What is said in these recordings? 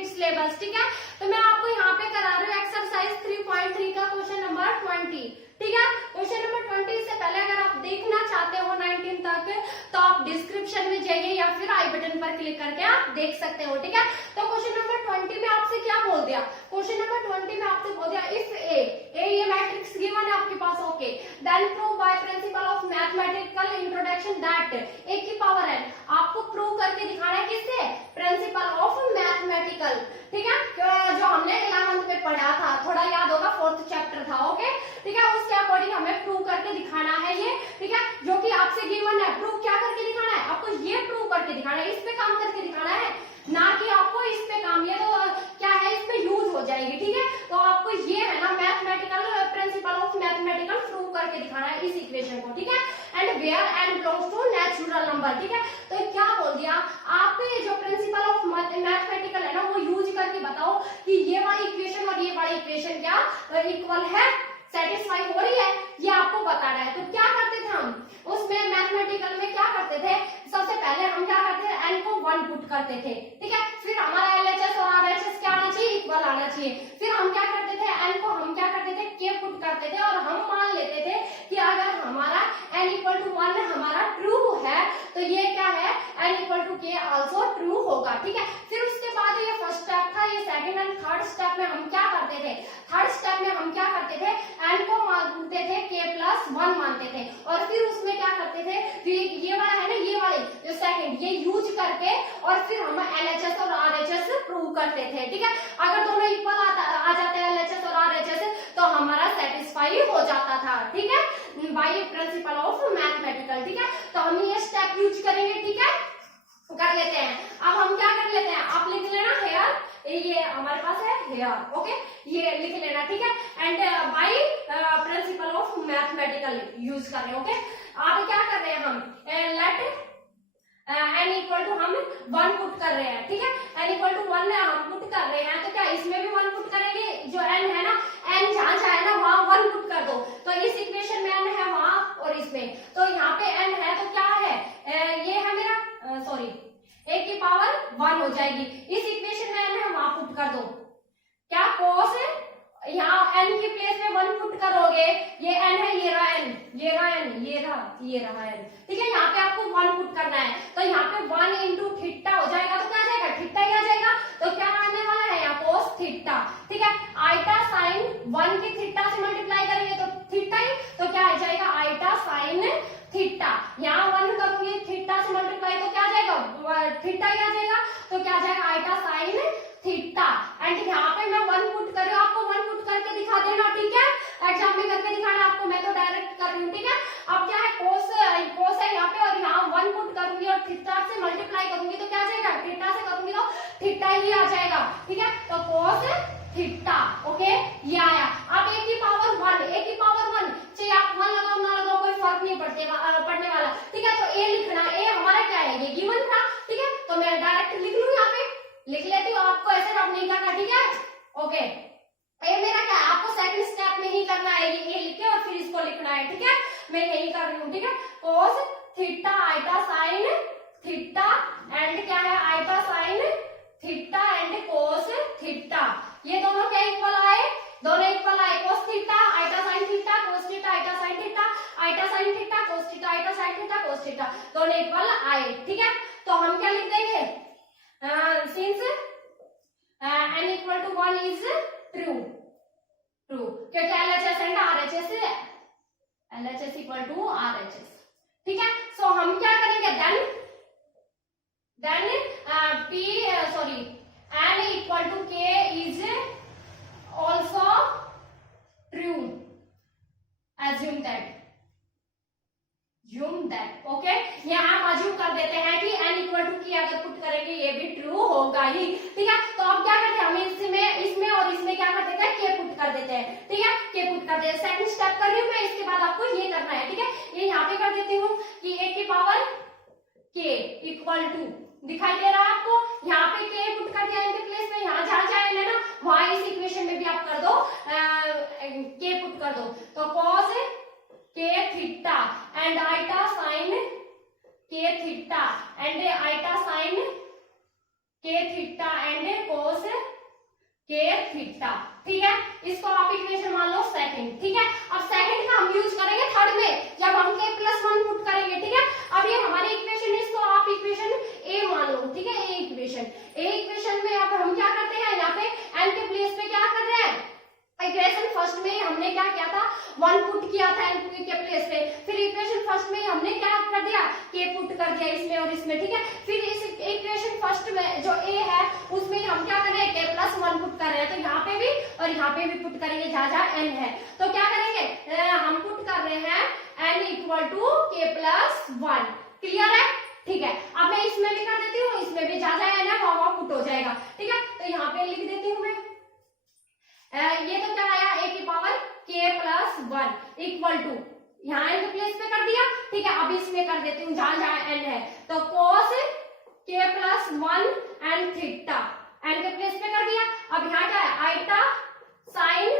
Complete syllabus, ठीक है। तो मैं आपको यहाँ पे करा रही हूँ एक्सरसाइज 3.3 का क्वेश्चन नंबर 20, ठीक है। क्वेश्चन नंबर 20 से पहले अगर आप देखना चाहते हो 19 तक तो आप डिस्क्रिप्शन में जाइए या फिर आई बटन पर क्लिक करके आप देख सकते हो, ठीक है। तो क्वेश्चन नंबर 20 में आपसे क्या बोल दिया, क्वेश्चन नंबर 20 में आपसे बोल दिया इफ ए ये मैट्रिक्स गिवन है आपके पास, okay, then prove by principle of mathematical introduction that A की पावर n, आपको प्रूव करके दिखाना है किससे, प्रिंसिपल ऑफ मैथमेटिकल, ठीक है, जो हमने 11th में पढ़ा था, थोड़ा याद होगा, 4th चैप्टर था, ओके, ठीक है। उसके अकॉर्डिंग हमें प्रूव करके दिखाना है ये, ठीक है, जो कि आपसे गिवन है। प्रूव क्या करके दिखाना है, आपको ये प्रूव करके दिखाना है, इस पे काम करके दिखाना है, ना कि आपको इस पे काम, ये तो क्या है, इस पे यूज हो जाएगी, ठीक है। तो आपको ये है ना mathematical principle of mathematical prove करके दिखाना है इस इक्वेशन को, ठीक है। And where n belongs to natural number, ठीक है। तो क्या बोल दिया, आप जो प्रिंसिपल ऑफ मैथमेटिकल है ना वो यूज करके बताओ कि ये वाली इक्वेशन और ये वाली इक्वेशन क्या इक्वल है, सेटिस्फाई हो रही है, ये आपको बताना है। तो क्या करते थे हम उसमें मैथमेटिकल में, क्या करते थे, सबसे पहले हम क्या करते थे, n को 1 पुट करते थे, ठीक है। फिर हमारा LHS और RHS क्या आना चाहिए, इक्वल आना चाहिए। फिर हम क्या करते थे, n को हम क्या करते थे, k पुट करते थे, और हम मान लेते थे कि अगर हमारा n इक्वल टू 1 हमारा ट्रू है तो ये क्या है, n equal to k also true होगा, ठीक है। फिर उसके बाद ये फर्स्ट स्टेप था, ये सेकंड एंड थर्ड स्टेप में हम क्या करते थे, थर्ड स्टेप में हम क्या करते थे, n को मानते थे k+1 मानते थे, और फिर उसमें क्या करते थे, ये वाला है ना, ये वाले जो सेकंड, ये यूज करके और फिर हम LHS और RHS प्रूव करते थे, ठीक है। अगर दोनों इक्वल आ जाते हैं LHS और RHS तो हमारा सेटिस्फाई हो जाता था, ठीक है, बाय प्रिंसिपल ऑफ मैथमेटिकल, ठीक है। तो हम ये स्टेप यूज करेंगे, ठीक है, कर लेते हैं। अब हम क्या कर लेते हैं, आप लिख लेना हेयर, ये हमारे पास है हेयर, ओके, ये लिख लेना, ठीक है। And by principle of mathematical use कर रहे हैं, ओके। आप क्या कर रहे हैं, हम लेट n इक्वल टू हम 1 पुट कर रहे हैं, ठीक है, n इक्वल टू 1 हम पुट कर रहे हैं, तो क्या इसमें भी 1 पुट करेंगे, जो n है ना, n जहां जाए ना वहां 1 पुट कर दो, तो इस इक्वेशन में n है वहां और इसमें, तो यहाँ पे n है तो क्या है, ये है मेरा सॉरी a की पावर 1 हो जाएगी, इस इक्वेशन में n है वहां पुट कर दो, क्या cos यहाँ n की प्लेस में 1 पुट करोगे, ये n है, ये रहा n, ये रहा n, ये रहा n, ठीक है। यहाँ पे आपको 1 पुट करना है, तो यहाँ पे 1 इंटू थीटा हो जाएगा, तो क्या आ जाएगा, थीटा ही आ जाएगा, तो क्या आने वाला है यहाँ cos थीटा, ठीक है। आइटा साइन 1 की थीटा से मल्टीप्लाई करेंगे तो थीटा ही, तो क्या आ जाएगा आइटा साइन थीटा, यहाँ 1 करूंगी थीटा से मल्टीप्लाई तो क्या आ जाएगा, थीटा ही आ जाएगा, तो क्या आ जाएगा आइटा साइन थीटा। एंड यहाँ पे मैं 1 पुट कर रही हूँ, आपको 1 पुट करके दिखा देना, ठीक है, एग्जाम में करके दिखाना आपको, मैं तो डायरेक्ट कर रही हूँ, ठीक है। अब क्या है, कोस है यहाँ पे, और यहाँ 1 पुट करूंगी और थीटा से मल्टीप्लाई करूंगी तो क्या आ जाएगा, थीटा से करूंगी तो थीटा ही आ जाएगा, ठीक है। तो कोस थीटा, ओके, ये आया। अब a की पावर 1, a की पावर 1, चाहे आप 1 लगाओ ना लगाओ कोई फर्क नहीं पड़ने वाला, ठीक है। तो a लिखना, a हमारा क्या है, ये गिवन था, ठीक है, तो मैं डायरेक्ट लिख लूं, यहाँ पे लिख लेती हूँ, आपको ऐसे जब नहीं करना, ठीक है, ओके। ये मेरा क्या है, आपको सेकंड स्टेप में ही करना है, ये लिखे और फिर इसको लिखना है, ठीक है, मैं यही कर रही हूँ, ठीक है। cos theta iota sign theta and क्या है iota sign theta and cos theta, ये दोनों क्या इक्वल आए, दोनों इक्वल आए, cos theta iota sign theta, cos theta iota sign theta, iota sign theta cos theta iota sign theta cos theta, दोनों equal आए, ठीक है। तो हम क्या लिख देंगे, since n equal to 1 is true, क्योंकि LHS एंड RHS है, LHS इक्वल टू RHS, ठीक है। सो हम क्या करेंगे, then n equal to k is also true, assume that, okay. यहाँ हम अज्यूम कर देते हैं कि n इक्वल टू k अगर पुट करेंगे ये भी ट्रू होगा ही, ठीक है। तो अब क्या करते हैं, हम इसमें और इसमें क्या कर देते हैं, k पुट कर देते हैं, ठीक है, k पुट कर देते हैं। सेकंड स्टेप कर रही हूँ मैं, इसके बाद आपको ये करना है, ठीक है। ये यहाँ पे कर देती हूँ कि a की पावर k इक्वल टू, दिखाई दे रहा है आपको, यहाँ पे k पुट कर दिया इनके प्लेस में, यहाँ जहां जहां लेना वहां इस इक्वेशन में भी आप कर दो, k पुट कर दो, तो cos k theta and iota sine k theta and iota sine k theta and cos k theta, ठीक है। इसको आप इक्वेशन मान लो सेकंड, ठीक है। अब सेकंड का हम यूज करेंगे थर्ड में जब हम k+1 पुट करेंगे, ठीक है। अब ये हमारी इक्वेशन है, इसको आप इक्वेशन ए मान लो, ठीक है। ए इक्वेशन में अब हम क्या करते हैं, यहाँ पे n के प्लेस पे क्या कर रहे हैं, इक्वेशन फर्स्ट में हमने क्या किया था, 1 पुट किया था n के प्लेस पे, फिर इक्वेशन फर्स्ट में हमने क्या कर दिया, k पुट कर दिया इसमें और इसमें, ठीक है। फिर इस इक्वेशन फर्स्ट में जो a है उसमें हम क्या कर रहे हैं, k+1 पुट कर रहे हैं, तो यहाँ पे भी और यहाँ पे भी पुट करेंगे जहां जहां n है। तो क्या करेंगे, हम पुट कर रहे हैं n = k+1, क्लियर है, ठीक है। अब मैं इसमें भी कर देती हूँ, इसमें भी जहां जहां n है वहां पुट हो जाएगा, ठीक है। तो यहाँ पे लिख देती हूँ मैं, ये तो क्या आया, a की पावर k+1 इक्वल टू, यहाँ n के प्लेस पे कर दिया, ठीक है। अब इसमें कर देती हूँ जहां जहां n है, तो cos k+1 and theta, n के प्लेस पे कर दिया। अब यहाँ क्या है, आइटा साइन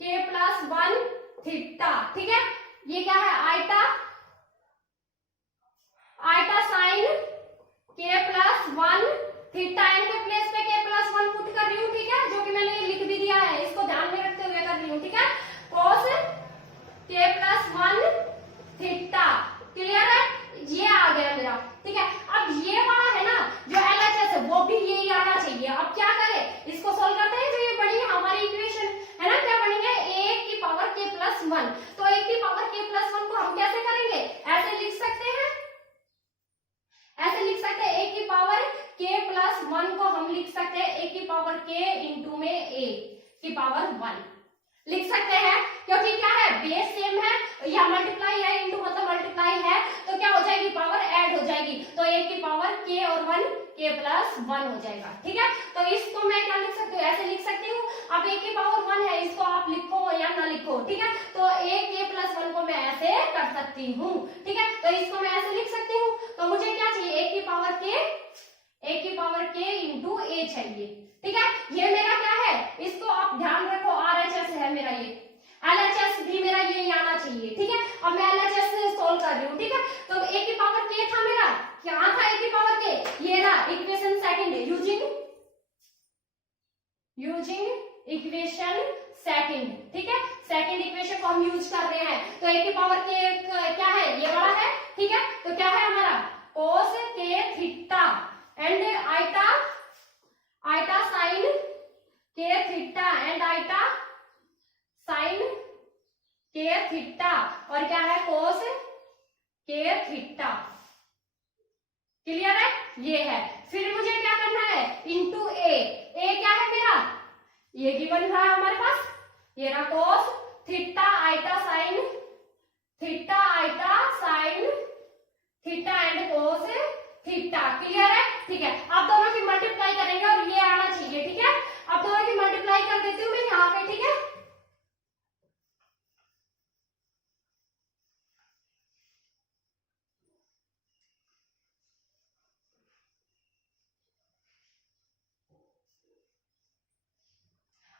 k+1 थीटा, ठीक है। ये क्या है, iota sine k+1 theta, n के प्लेस पे k+1 पुट कर रही हूँ, ठीक है, जो कि मैंने लिख भी दिया है, इसको ध्यान में रखते हुए कर रही हूँ, ठीक है। cos k+1 थीटा, क्लियर है, ये आ गया मेरा, ठीक है। अब ये वाला है ना जो LHS है वो भी यही आना चाहिए। अब क्या करें, इसको सोल्व करते हैं, जो ये बनी है हमारी इक्वेशन है ना, क्या बनी है, a की पावर k+1, तो a की पावर k+1 को हम कैसे करेंगे, ऐसे लिख सकते हैं, ऐसे लिख सकते हैं, a की पावर k+1 को हम लिख सकते हैं a की पावर k इंटू में a की पावर 1 लिख सकते हैं, क्योंकि क्या है, बेस सेम है, या मल्टीप्लाई है, इंटू मतलब मल्टीप्लाई है, तो क्या हो जाएगी, पावर ऐड हो जाएगी, तो a की पावर k और 1 k+1 हो जाएगा, ठीक है। तो इसको मैं क्या लिख सकती हूँ, ऐसे लिख सकती हूँ। अब a की पावर 1 है, इसको आप लिखो या ना लिखो, ठीक है। तो a k+1 को मैं ऐसे कर सकती हूँ, ठीक है। तो इसको मैं ऐसे लिख सकती हूँ, तो मुझे क्या चाहिए, a की पावर k इंटू a चाहिए, ठीक है। ये मेरा क्या है, इसको आप ध्यान रखो, RHS है मेरा, ये LHS भी मेरा ये आना चाहिए, ठीक है। अब मैं LHS से सोल्व कर रही हूँ, ठीक है। तो a की पावर k था मेरा, क्या था a की पावर k, ये रहा equation second, using equation second, ठीक है। सेकंड इक्वेशन को हम यूज कर रहे हैं, तो a की पावर k क्या है, ये वाला है, ठीक है। तो क्या है हमारा, cos k theta and iota sine k theta and iota sine k theta, और क्या है, cos k थीटा, क्लियर है, ये है। फिर मुझे क्या करना है, इंटू a क्या है मेरा, ये गिवन रहा है हमारे पास, ये रहा cos theta iota sign theta and cos theta, clear है, ठीक है। अब दोनों की मल्टीप्लाई करेंगे और ये आना चाहिए, ठीक है। अब दोनों की मल्टीप्लाई कर देती हूँ मैं यहाँ पे, ठीक है।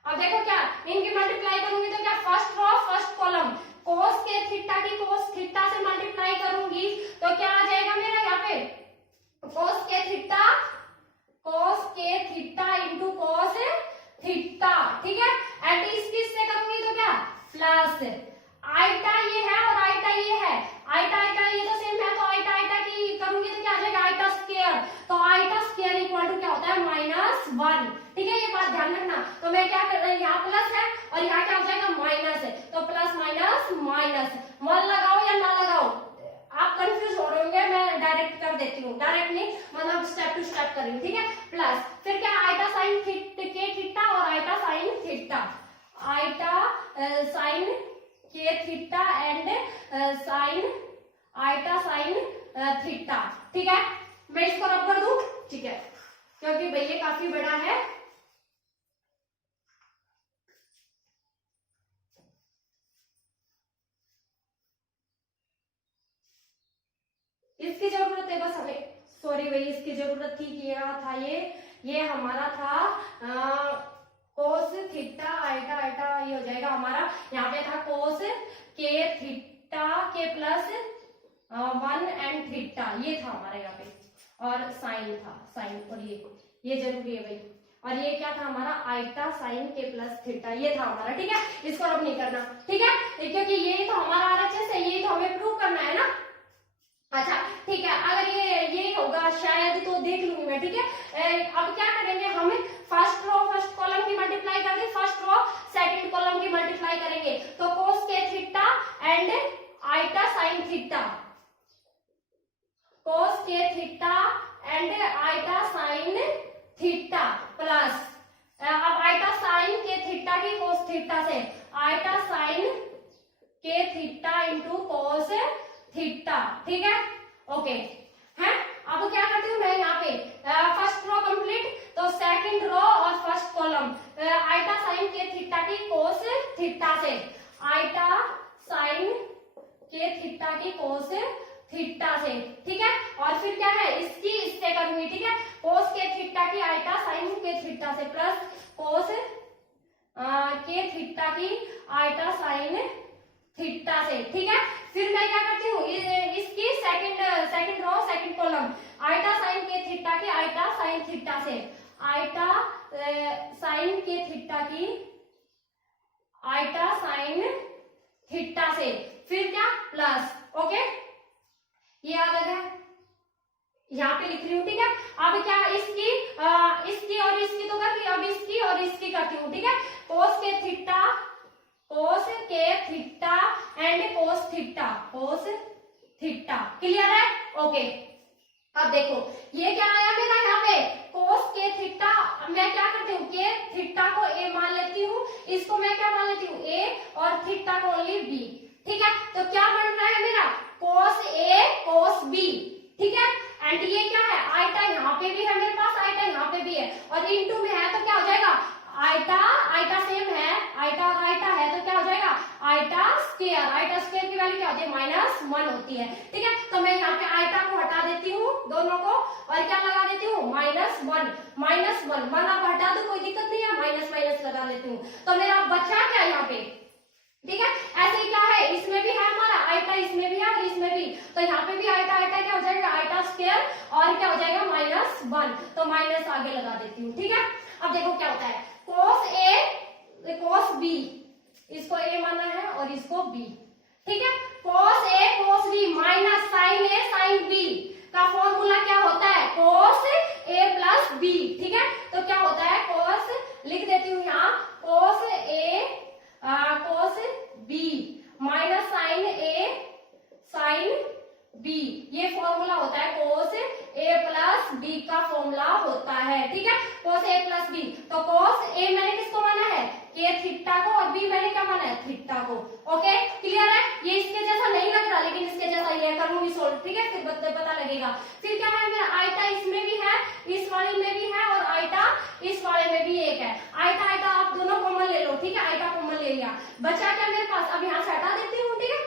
अब देखो क्या, इनकी मल्टीप्लाई करूंगी तो क्या, first row first column, cos k theta की cos थीटा से मल्टीप्लाई करूंगी तो क्या आ जाएगा मेरा, यहाँ पे cos k theta into cos theta, ठीक है। एंड इसकी इससे करूंगी तो क्या, प्लस आइटा ये है और आइटा ये है, आइटा ये तो सेम है, तो आइटा की करूंगी तो क्या आ जाएगा, आइटा स्क्वायर, तो आइटा स्क्वायर इक्वल टू क्या होता है, -1, ठीक है। ये बात ध्यान रखना। तो मैं क्या कर रही हूँ, यहाँ प्लस है और यहाँ क्या हो जाएगा, माइनस है, तो प्लस माइनस 1 लगाओ या ना लगाओ, आप कंफ्यूज हो रहे होंगे, मैं डायरेक्ट कर देती हूँ, डायरेक्ट नहीं मतलब स्टेप टू स्टेप कर रही हूँ, ठीक है। प्लस फिर क्या, आइटा साइन k थीटा और iota sign theta, iota sine k theta and iota sign theta, ठीक है। मैं इसको रब कर दूं, ठीक है, क्योंकि भाई ये काफी बड़ा है। इसकी जरूरत है बस हमें, सॉरी भाई, इसकी जरूरत थी, क्या था ये हमारा था cos थीटा आइटा ये हो जाएगा हमारा, यहाँ पे था cos k theta k+1 and theta, ये था हमारा यहाँ पे, और साइन था, साइन, और ये जरूरी है भाई, और ये क्या था हमारा आइटा साइन के प्लस थीटा, ये था हमारा। ठीक है, इसको अब नहीं करना। ठीक है, क्योंकि ये तो हमारा आरएचएस है, ये तो हमें प्रूव करना है ना। अच्छा ठीक है, अगर ये होगा शायद तो देख लूंगी मैं। ठीक है, अब क्या करेंगे हम, फर्स्ट रो फर्स्ट कॉलम की मल्टीप्लाई करके फर्स्ट रो सेकंड कॉलम की मल्टीप्लाई करेंगे। तो कोस के theta and iota sign theta, cos के theta and iota sign theta plus, अब आइटा साइन के थीटा की कोस थीटा से, आइटा साइन के थीटा इंटू कोस थीटा। ठीक है, ओके है। अब क्या करती हूँ मैं यहाँ पे, फर्स्ट रो कंप्लीट, तो सेकंड रो और फर्स्ट कॉलम आइटा साइन के थीटा की कोस थीटा से, आइटा साइन के थीटा की कोस थीटा से। ठीक है, और फिर क्या है, इसकी इससे करूंगी। ठीक है, कोस के थीटा की आइटा साइन के थीटा से प्लस कोस के थीटा की आइटा साइन थीटा से। ठीक है, फिर मैं क्या करती हूँ, इसकी second row second column iota sign के थीटा की आइटा साइन थीटा से, आइटा साइन के थीटा की आइटा साइन थीटा से, फिर क्या प्लस। ओके, ये अलग है, यहाँ पे लिख रही हूँ। ठीक है, अब क्या इसकी और इसकी तो करती, अब इसकी और इसकी करती हूँ। ठीक है, कोस के theta and cos theta, clear है। ओके, अब देखो ये क्या आया मेरा यहाँ पे, कोस के थीटा, मैं क्या करती हूँ, के थीटा को ए मान लेती हूँ, इसको मैं क्या मान लेती हूँ, ए, और थीटा को ओनली बी। ठीक है, तो क्या बन रहा है मेरा, कोस ए कोस बी। ठीक है, एंड ये क्या है, आइटा यहाँ पे भी है मेरे पास, आइटा यहाँ पे भी है, और इनटू में है तो क्या हो जाएगा, आइटा सेम है, आइटा और आइटा है तो क्या हो जाएगा, आइटा स्क्वायर की वैल्यू क्या होती है, -1 होती है। ठीक है, तो मैं यहाँ पे आइटा को हटा देती हूँ दोनों को, और क्या लगा देती हूँ, -1 अब हटा दो, कोई दिक्कत नहीं है, माइनस लगा देती हूँ, तो मेरा बचा क्या यहाँ पे। ठीक है, ऐसे ही क्या है, इसमें भी है हमारा आइटा, इसमें भी है और इसमें भी, तो यहाँ पे भी आइटा क्या हो जाएगा, आइटा स्क्वायर, और क्या हो जाएगा -1, तो माइनस आगे लगा देती हूँ। ठीक है, अब देखो क्या होता है, कोस ए कोस बी, इसको ए माना है और इसको बी। ठीक है, कोस ए कोस बी माइनस साइन ए साइन बी का फॉर्मूला क्या होता है, कोस ए प्लस बी। ठीक है, तो क्या होता है, कोस, लिख देती हूँ यहाँ, कोस ए कोस बी माइनस साइन ए साइन बी, ये फॉर्मूला होता है, कोस ए प्लस बी का फॉर्मूला होता है। ठीक है, कोस ए प्लस बी, तो कोस ए मैंने किसको माना है, के थीटा को, और बी मैंने क्या माना है, थीटा को। ओके, क्लियर है, ये इसके जैसा नहीं लग रहा, लेकिन इसके जैसा ये करूंगी सोल्व। ठीक है, फिर पता लगेगा। फिर क्या है मेरा, आइटा इसमें भी है, इस वाले में भी है, और आइटा इस वाले में भी एक है, आइटा आप दोनों कॉमन ले लो। ठीक है, आइटा कॉमन ले लिया, बचा क्या मेरे पास, अब यहाँ से हटा देती हूँ। ठीक है,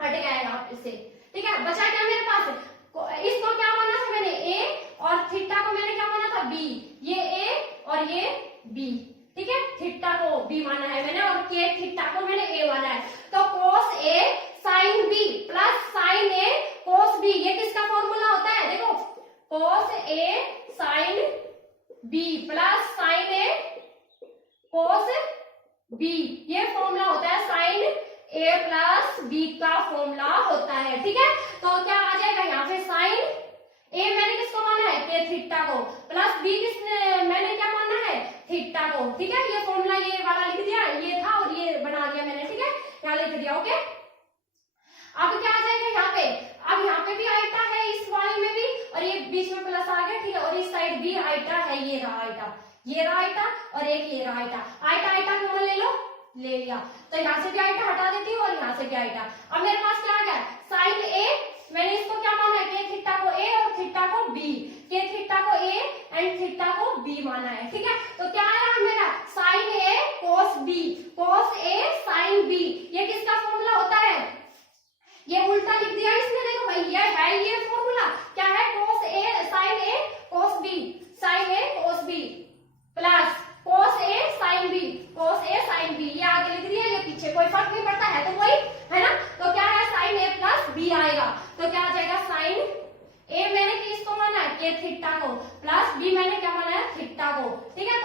हट जाएगा आप इससे। ठीक है, बचा क्या मेरे पास, इसको क्या माना था मैंने, ए, और थीटा को मैंने क्या माना था, बी, ये ए और ये बी। ठीक है, थीटा को बी माना है मैंने, और के थीटा को मैंने ए माना है, तो कोस ए साइन बी प्लस साइन ए कोस बी, ये किसका फॉर्मूला होता है, देखो, कोस ए साइन बी प्लस साइन ए कोस बी, ये फॉर्मूला होता है, साइन ए प्लस बी का फॉर्मूला होता है। ठीक है, तो क्या आ जाएगा यहाँ पे, साइन ए मैंने किसको माना है, के थीटा को, प्लस बी मैंने क्या माना है, थीटा को। ठीक है, ये फॉर्मूला ये वाला लिख दिया, ये था और ये बना दिया मैंने। ठीक है, यहाँ लिख दिया। ओके, अब क्या आ जाएगा यहाँ पे, अब यहाँ पे भी आइटा है, इस वाले में भी, और ये बीच में प्लस आ गया। ठीक है, और इस साइड भी आइटा है, ये रहा आइटा और एक ये रहा आइटा कॉमन ले लिया, तो यहाँ से भी आइटा हटा देती हूँ और यहाँ से भी आइटा। अब मेरे पास क्या आ गया, साइन ए, मैंने इसको क्या माना है, के थीटा को ए और थीटा को बी, के थीटा को ए एंड थीटा को बी माना है। ठीक है, तो क्या आया मेरा, साइन ए कोस बी, कोस ए साइन बी, ये किसका फॉर्मूला होता है, ये उल्टा लिख दिया इसमें, देखो भाई ये है, ये फॉर्मूला क्या है, कोस ए साइन ए कोस बी, साइन ए कोस बी प्लस कोस ए साइन बी, कोस ए साइन बी, ये आगे लिख दिया, ये पीछे, कोई फर्क नहीं पड़ता, है तो वही है ना। तो क्या है, साइन ए प्लस बी आएगा, तो क्या आ जाएगा, साइन ए मैंने किसको माना है, के थीटा को, प्लस बी मैंने क्या माना है, थीटा को। ठीक है,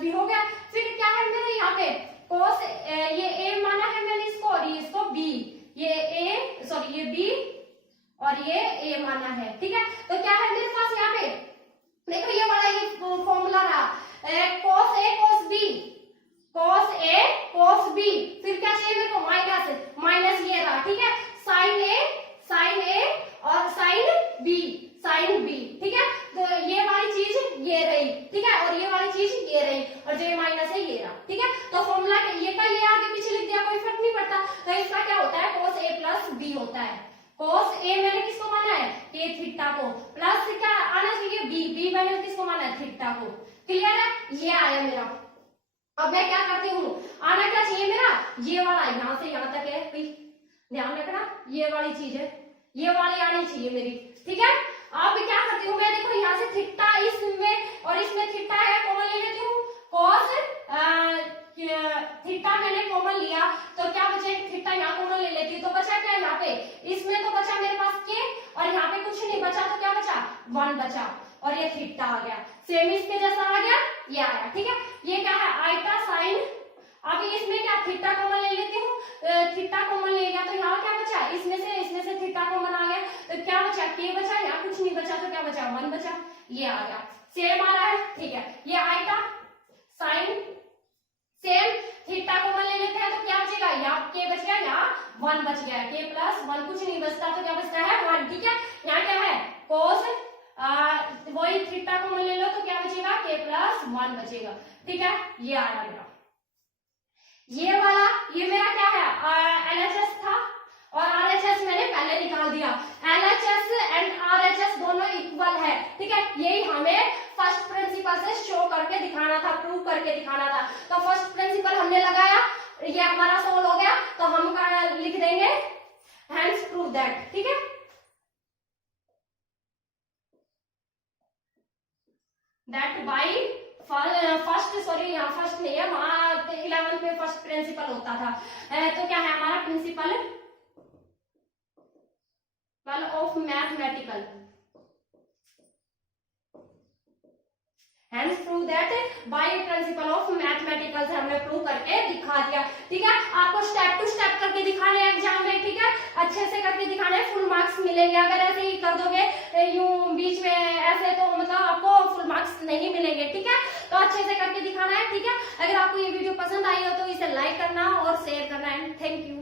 बी हो गया। फिर क्या है मेरे यहाँ पे cos ये a माना है मैंने इसको और ये इसको b, ये a सॉरी ये b और ये a माना है, ठीक है। तो क्या है मेरे पास यहाँ पे देखो ये वाला ये फॉर्मूला रहा cos a cos b, cos a cos b, फिर क्या चाहिए मेरे को माइनस ये रहा, ठीक है, sin a और sin b, ठीक है। तो ये वाली चीज ये रही, ठीक है, और ये वाली चीज ये रही और जो ये माइनस है ये रहा, ठीक है। तो फॉर्मूला ये का ये आगे पीछे लिख दिया, कोई फर्क नहीं पड़ता। तो इसका क्या होता है cos a प्लस b होता है। cos a मैंने किसको माना है k थीटा को, प्लस क्या आना चाहिए b मैंने किसको माना है थीटा को। क्लियर है, ये आया मेरा। अब मैं क्या करती हूँ, आना क्या चाहिए मेरा ये वाला यहाँ से यहाँ तक है, ध्यान रखना ये वाली चीज है, ये वाली आनी चाहिए मेरी, ठीक है। अब क्या करती हूँ मैं, देखो यहाँ से थीटा इसमें और इसमें थीटा है, कॉमन ले लेती हूँ, cos थीटा मैंने कॉमन लिया तो क्या बचे, थीटा यहाँ कॉमन ले लेती हूँ, तो बचा क्या यहाँ पे, इसमें तो बचा मेरे पास के और यहाँ पे कुछ नहीं बचा, तो क्या बचा 1 बचा और ये थीटा आ गया, सेम इसके जैसा आ गया, ये आया, ठीक है। ये क्या है आइटा साइन, अभी इसमें क्या थीटा कॉमन ले लेती हूँ, थीटा कॉमन ले गया तो यहाँ क्या बचा, इसमें से थीटा कॉमन आ गया, तो क्या बचा के बचा, यहाँ कुछ नहीं बचा, तो क्या बचा 1 बचा, ये आ गया, सेम आ रहा है, ठीक है। ये iota sine same, theta common ले लेते हैं तो क्या बचेगा, यहाँ के बच गया, यहाँ 1 बच गया, के प्लस 1 कुछ नहीं बचता, तो क्या बचता है 1, ठीक है। यहाँ क्या है cos वही थीटा कॉमन ले लो तो क्या बचेगा के प्लस 1 बचेगा, ठीक है। ये आया मेरा, ये वाला ये मेरा क्या है LHS था और RHS मैंने पहले निकाल दिया, LHS एंड RHS दोनों इक्वल है, ठीक है। यही हमें फर्स्ट प्रिंसिपल से शो करके दिखाना था, प्रूव करके दिखाना था। तो फर्स्ट प्रिंसिपल हमने लगाया, ये हमारा सोल्व हो गया, तो हम लिख देंगे हेंस प्रूव दैट, ठीक है। दैट बाई फर्स्ट सॉरी यहाँ फर्स्ट नहीं है, वहां 11th में फर्स्ट प्रिंसिपल होता था, तो क्या है हमारा principal of mathematical, Hence prove that by principle of mathematical से हमने प्रूव करके दिखा दिया, ठीक है। आपको स्टेप टू स्टेप करके दिखाने हैं एग्जाम में, ठीक है, अच्छे से करके दिखाने, फुल मार्क्स मिलेंगे। अगर ऐसे ही कर दोगे यूं बीच में ऐसे तो मतलब आपको फुल मार्क्स नहीं मिलेंगे, ठीक है। तो अच्छे से करके दिखाना है, ठीक है। अगर आपको ये वीडियो पसंद आई हो तो इसे लाइक करना और शेयर करना है। Thank you.